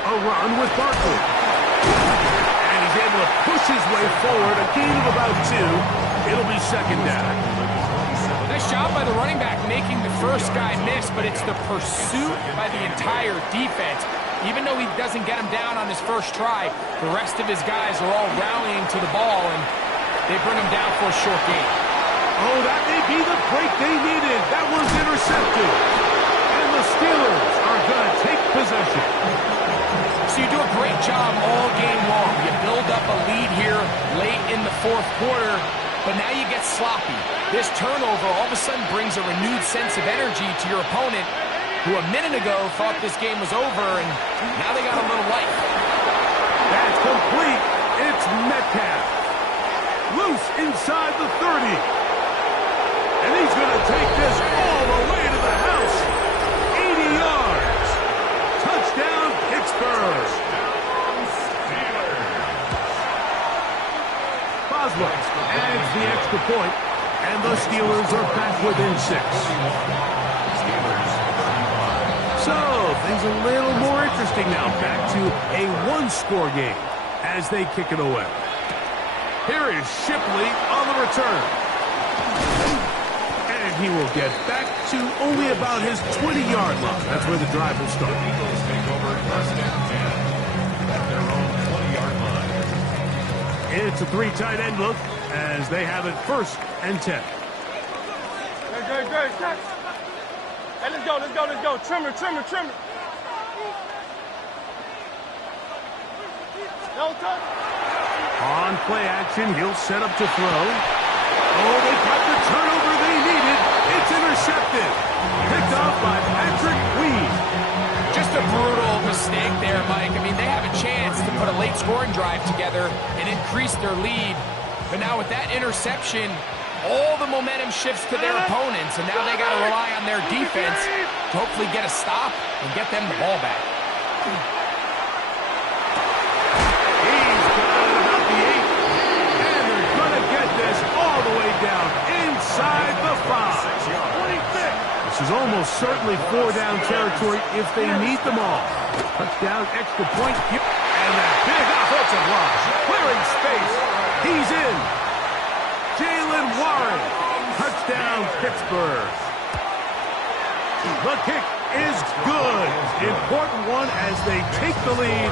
A run with Barkley. And he's able to push his way forward. A gain of about 2. It'll be second down. Nice job by the running back making the first guy miss, but it's the pursuit by the entire defense. Even though he doesn't get him down on his first try, the rest of his guys are all rallying to the ball, and they bring him down for a short gain. Oh, that may be the break they needed. That was intercepted. And the Steelers are going to take possession. So you do a great job all game long. You build up a lead here late in the fourth quarter, but now you get sloppy. This turnover all of a sudden brings a renewed sense of energy to your opponent, who a minute ago thought this game was over, and now they got a little life. That's complete. It's Metcalf. Loose inside the 30. point, and the Steelers are back within 6. So, things a little more interesting now. Back to a one-score game as they kick it away. Here is Shipley on the return. And he will get back to only about his 20-yard line. That's where the drive will start. Eagles take over first and 10 at their own 20-yard line. It's a 3 tight end look as they have it first and 10. Great. Hey, let's go. Trimmer. No touch. On play action, he'll set up to throw. Oh, they got the turnover they needed. It's intercepted. Picked off by Patrick Weed. Just a brutal mistake there, Mike. I mean, they have a chance to put a late scoring drive together and increase their lead. But now with that interception, all the momentum shifts to their opponents, and now they got to rely on their defense to hopefully get a stop and get them the ball back. He's got it about the 8, and they're going to get this all the way down inside the 5. This is almost certainly 4-down territory if they need them all. Touchdown, extra point, and that big offensive line. Clearing space. He's in. Jalen Warren. Touchdown, Pittsburgh. The kick is good. Important one as they take the lead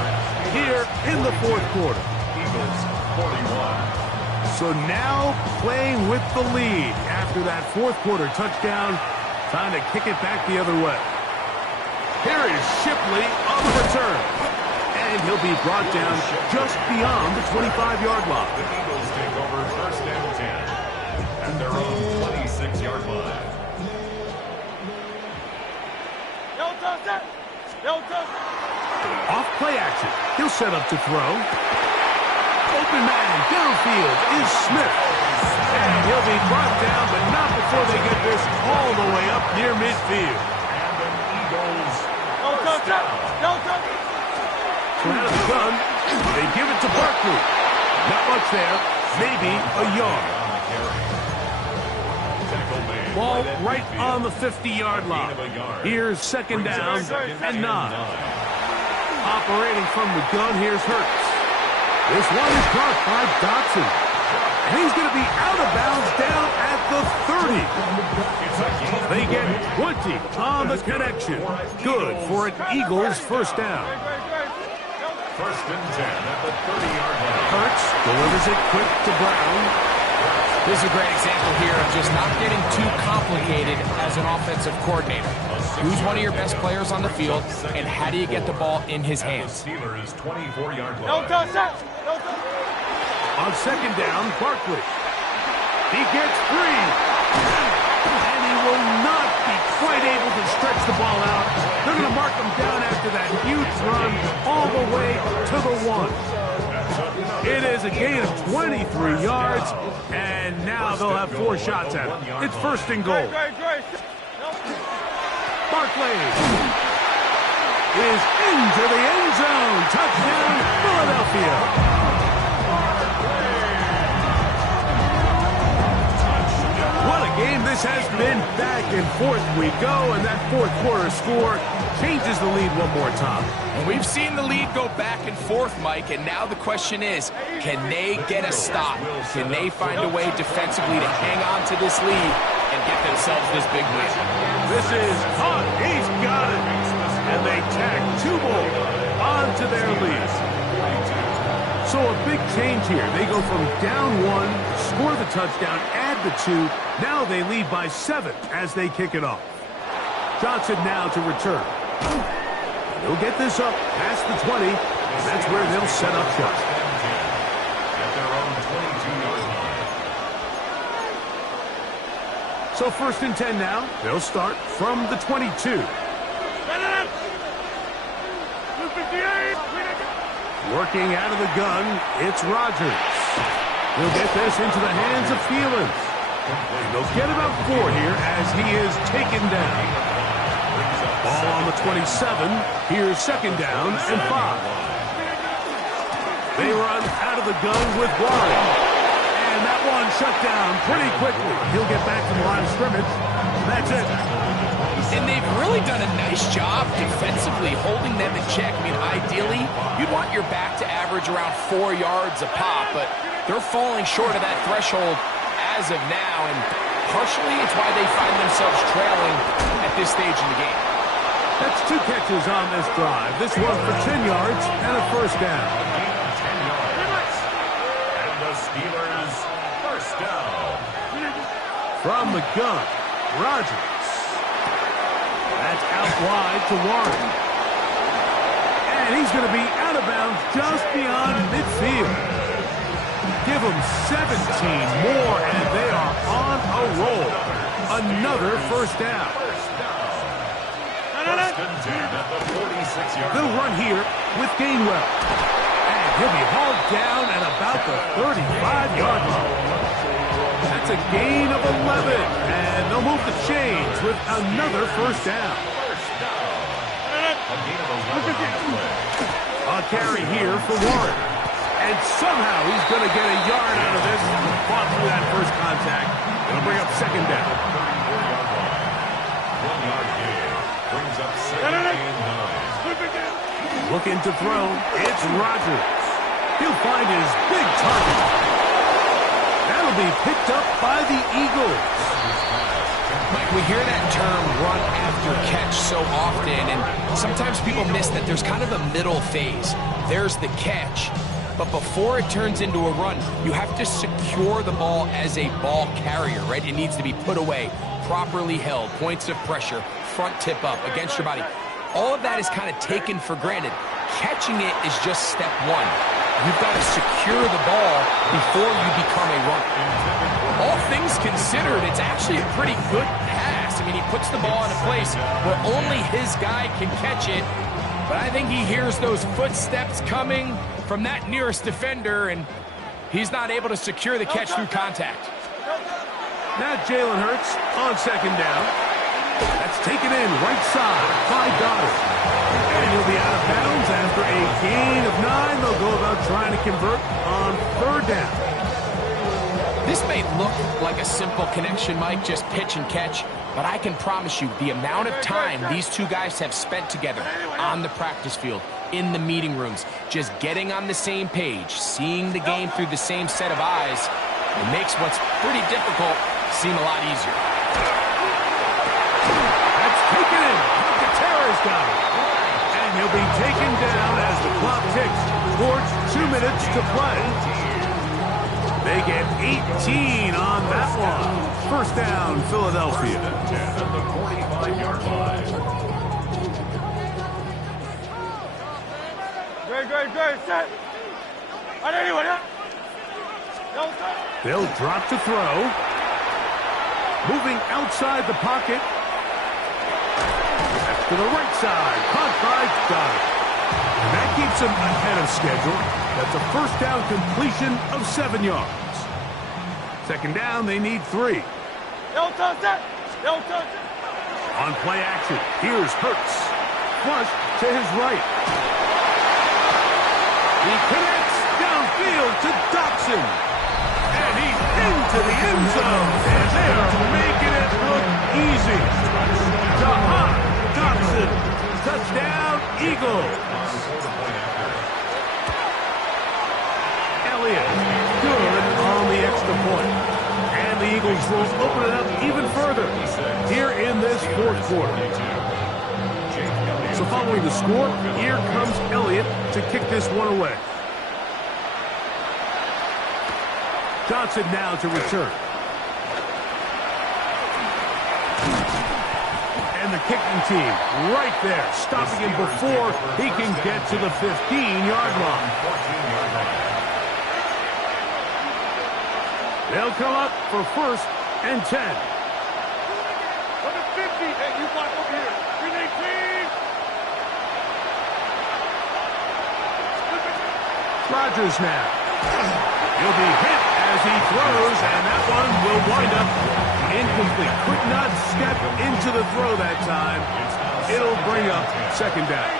here in the fourth quarter. Eagles 41. So now playing with the lead after that fourth quarter touchdown. Time to kick it back the other way. Here is Shipley on the return. And he'll be brought down just beyond the 25-yard line. The Eagles take over first and 10 at their own 26-yard line. No touch. Off play action. He'll set up to throw. Open man downfield is Smith. And he'll be brought down, but not before they get this all the way up near midfield. And the Eagles No touch. So out of the gun, they give it to Barkley. Not much there, maybe a yard. Ball right on the 50-yard line. Here's second down and 9. Operating from the gun, here's Hurts. This one is caught by Dotson. And he's going to be out of bounds down at the 30. They get 20 on the connection. Good for an Eagles first down. First and 10 at the 30-yard line. Hurts delivers it quick to Brown. This is a great example here of just not getting too complicated as an offensive coordinator. Who's one of your best players on the field, and how do you get the ball in his hands? Steelers 24-yard line. No touch. On second down, Barkley. He gets free. And he will not be quite able to stretch the ball out. They're going to mark him down after that huge run all the way to the 1. It is a gain of 23 yards, and now they'll have 4 shots at it. It's first and goal. Great. Barkley is into the end zone. Touchdown, Philadelphia. What a game this has been. Back and forth we go, and that fourth quarter score changes the lead one more time. And we've seen the lead go back and forth, Mike, and now the question is, can they get a stop? Can they find a way defensively to hang on to this lead and get themselves this big win? This is hot. He's got it. And they tack 2 more onto their lead. So a big change here. They go from down 1, score the touchdown, add the 2. Now they lead by 7 as they kick it off. Johnson now to return. They'll get this up past the 20. And that's where they'll set up shop. At their own 22-yard line. So first and 10 now. They'll start from the 22. Working out of the gun, it's Rodgers. He'll get this into the hands of Thielen. They'll get about 4 here as he is taken down. Ball on the 27. Here's second down and 5. They run out of the gun with Warren. And that one shut down pretty quickly. He'll get back to the line of scrimmage. That's it. And they've really done a nice job defensively holding them in check. I mean, ideally, you'd want your back to average around 4 yards a pop, but they're falling short of that threshold as of now, and partially it's why they find themselves trailing at this stage in the game. That's 2 catches on this drive. This one for 10 yards and a first down. 10 yards. And the Steelers first down. From the gun, Rodgers. That's out wide to Warren. And he's going to be out of bounds just beyond midfield. Give them 17 more, and they are on a roll. Another first down. They'll run here with Gainwell. And he'll be hauled down at about the 35-yard line. That's a gain of 11, and they'll move the chains with another first down. A carry here for Warren. And somehow he's going to get a yard out of this. Fought through that first contact. It'll bring up second down. 1 yard gain brings up second and 9. Looking to throw. It's Rodgers. He'll find his big target. That'll be picked up by the Eagles. Mike, we hear that term run after catch so often, and sometimes people miss that there's kind of a middle phase. There's the catch, but before it turns into a run, you have to secure the ball as a ball carrier, right? It needs to be put away, properly held, points of pressure, front tip up against your body. All of that is kind of taken for granted. Catching it is just step one. You've got to secure the ball before you become a runner. All things considered, it's actually a pretty good pass. I mean, he puts the ball in a place where only his guy can catch it. But I think he hears those footsteps coming from that nearest defender, and he's not able to secure the catch through contact. Now Jalen Hurts on second down. That's taken in right side by Goddard. And he'll be out of bounds after a gain of 9. They'll go about trying to convert on third down. This may look like a simple connection, Mike, just pitch and catch, but I can promise you the amount of time these two guys have spent together on the practice field, in the meeting rooms, just getting on the same page, seeing the game through the same set of eyes, it makes what's pretty difficult seem a lot easier. That's taken in. Alcantara's got it. And he'll be taken down as the clock ticks towards 2 minutes to play. They get 18 on that one. First down, Philadelphia. At the 45-yard line. Great, set. They'll drop to throw. Moving outside the pocket. To the right side. Caught by Goddard. And that keeps him ahead of schedule. That's a first down completion of 7 yards. Second down, they need 3. On play action, here's Hurts. Flush to his right. He connects downfield to Dotson. And he's into the end zone. And they are making it look easy. Jahan Dotson. Touchdown, Eagles. Elliott, good on the extra point. And the Eagles will open it up even further here in this fourth quarter. So following the score, here comes Elliott to kick this one away. Johnson now to return. And the kicking team right there, stopping him before he can get to the 15-yard line. They'll come up for first and 10. On the 50, hey, you block over here. 319. Rodgers now. He'll be hit as he throws, and that one will wind up incomplete. Could not step into the throw that time. It'll bring up second down.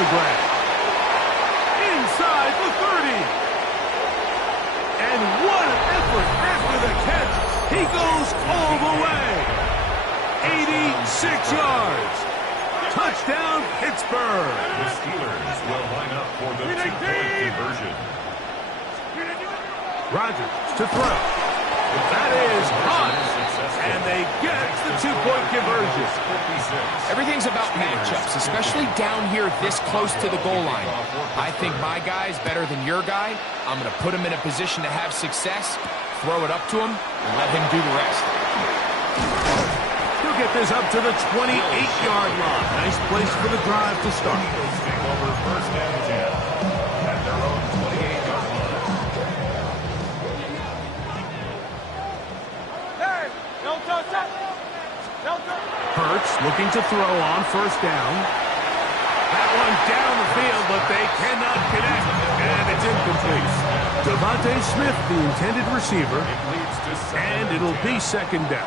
the grab. Inside the 30. And what an effort after the catch. He goes all the way. 86 yards. Touchdown, Pittsburgh. The Steelers will line up for the two-point conversion. Rodgers to throw. That is hot. And they get the two-point conversion. Everything's about matchups, especially down here this close to the goal line. I think my guy's better than your guy. I'm going to put him in a position to have success, throw it up to him, and let him do the rest. He'll get this up to the 28-yard line. Nice place for the drive to start. Eagles take over first and 10 at their own 28-yard line. Hurts looking to throw on first down. That one down the field, but they cannot connect, and it's incomplete. Devontae Smith, the intended receiver, and it'll be second down.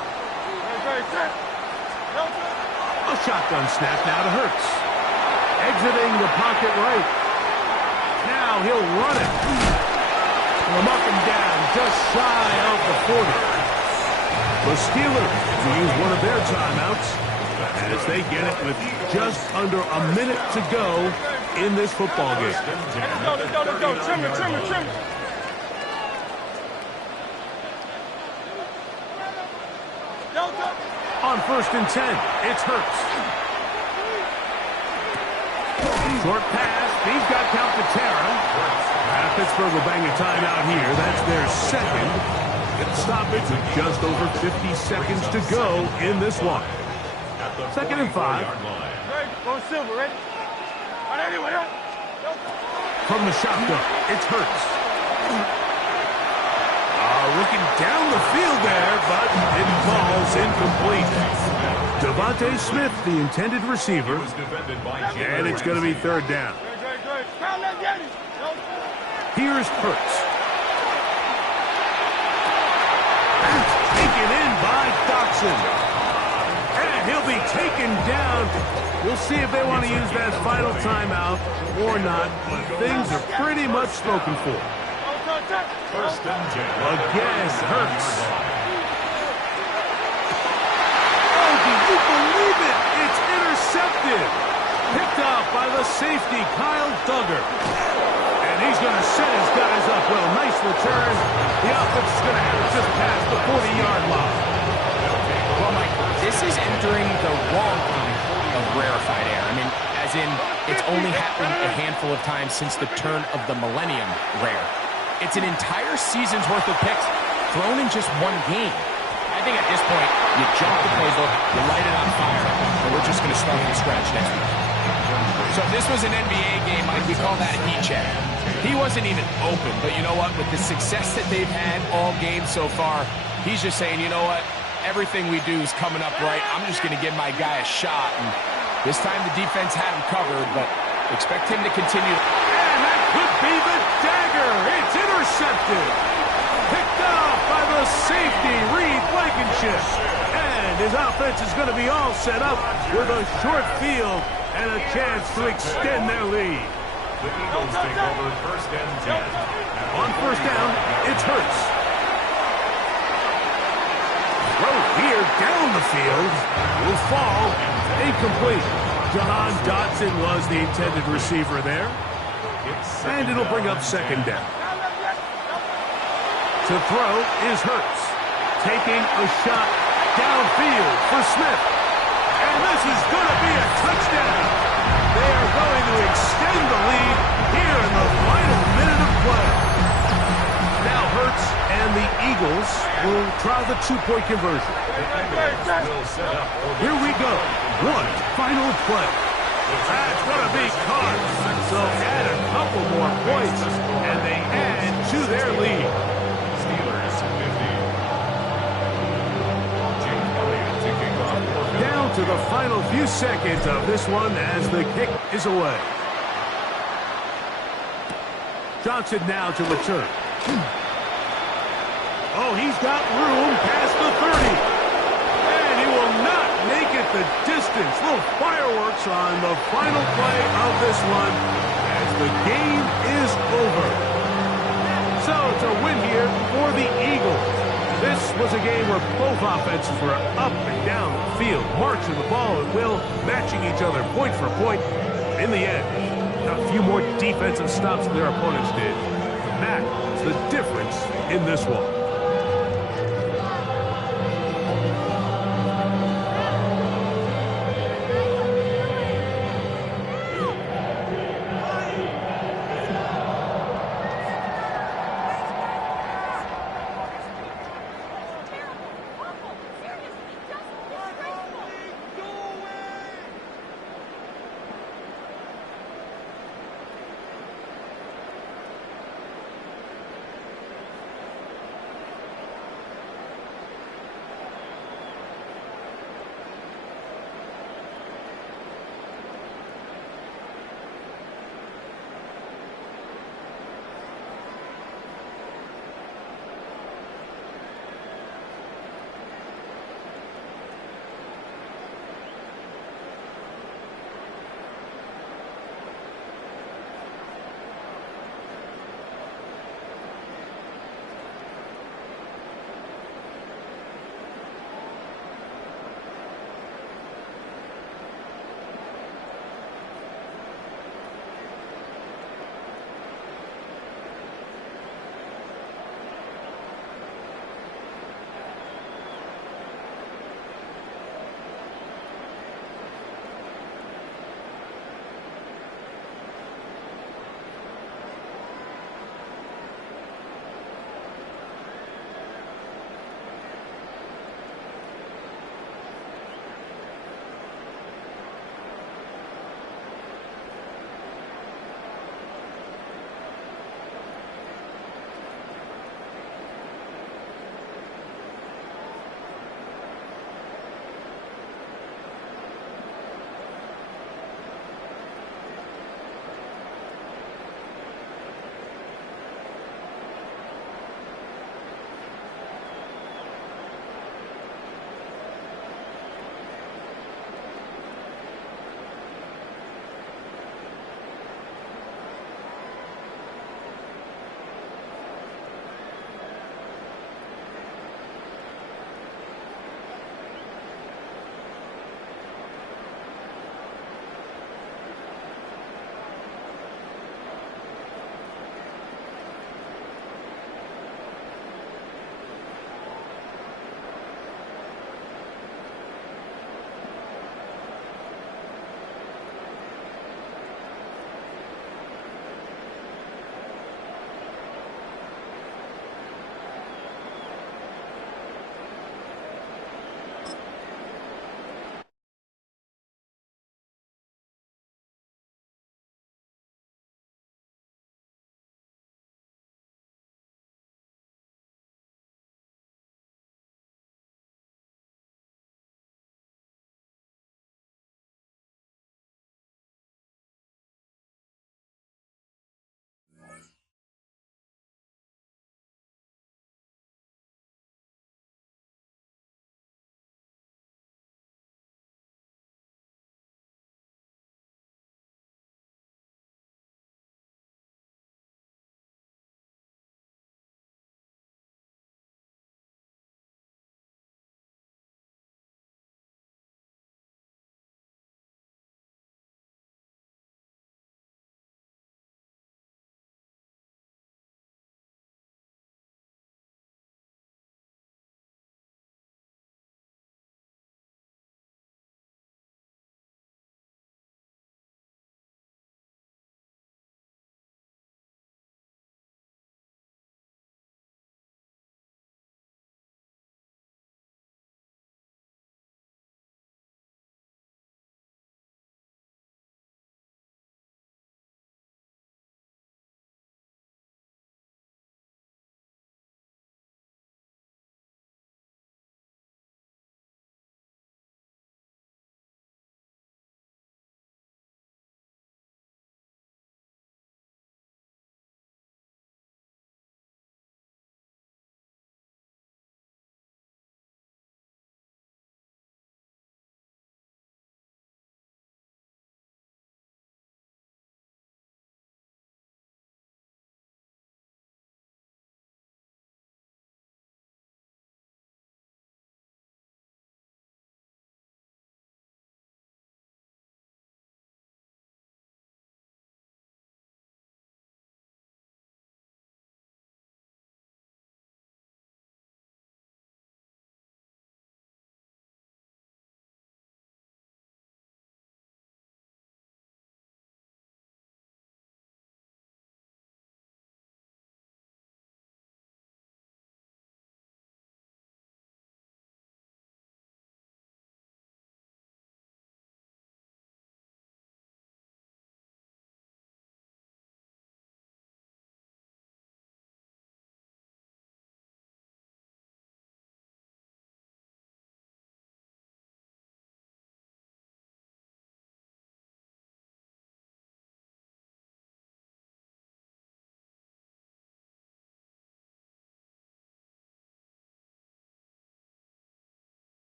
A shotgun snap now to Hurts. Exiting the pocket right. Now he'll run it. From up and down, just shy of the 40. The Steelers to use one of their timeouts as they get it with just under a minute to go in this football game. Let's go. Trim it. On first and 10, it's Hurts. Short pass. He's got count to Tara. Pittsburgh will bang a timeout here. That's their second. Stoppage with just over 50 seconds to go in this one. Second and 5. Go Silver, ready? From the shotgun, it's Hurts. Looking down the field there, but it falls incomplete. Devontae Smith, the intended receiver, and it's going to be third down. Here's Hurts. Taken in by Dotson. And he'll be taken down. We'll see if they want to use that final timeout or not. Things are pretty much spoken for. First and 10. Again, Hurts. Oh, do you believe it? It's intercepted. Picked off by the safety, Kyle Duggar. And he's going to set his guys up. Well, nice return. The offense is going to have it just past the 40-yard line. Well, Mike, this is entering the wrong kind of rarefied air. I mean, as in, it's only happened a handful of times since the turn of the millennium rare. It's an entire season's worth of picks thrown in just one game. I think at this point, you jump the playbook, you light it on fire, and we're just going to start from scratch next week. So if this was an NBA game, Mike, we call that a heat check. He wasn't even open, but you know what? With the success that they've had all game so far, he's just saying, you know what? Everything we do is coming up right. I'm just going to give my guy a shot. And this time the defense had him covered, but expect him to continue. And that could be the dagger. It's intercepted. Picked off by the safety, Reed Blankenship. And his offense is going to be all set up with a short field and a chance to extend their lead. The Eagles take over first and 10. On first down, it's Hurts. Throw here down the field. Will fall. Incomplete. John Dotson was the intended receiver there. And it'll bring up second down. To throw is Hurts. Taking a shot downfield for Smith. And this is going to be a touchdown. They are going to extend the lead here in the final minute of play. Now Hurts and the Eagles will try the two-point conversion. Here we go. One final play. That's going to be caught. So add a couple more points, and they add to their lead. Steelers 50. Down to the final few seconds of this one as the kick is away. Johnson now to return. Oh, he's got room past the 30. And he will not make it the distance. Little fireworks on the final play of this one as the game is over. So it's a win here for the Eagles. This was a game where both offenses were up and down the field, marching the ball at will, matching each other point for point. In the end, a few more defensive stops than their opponents did. That is the difference in this one.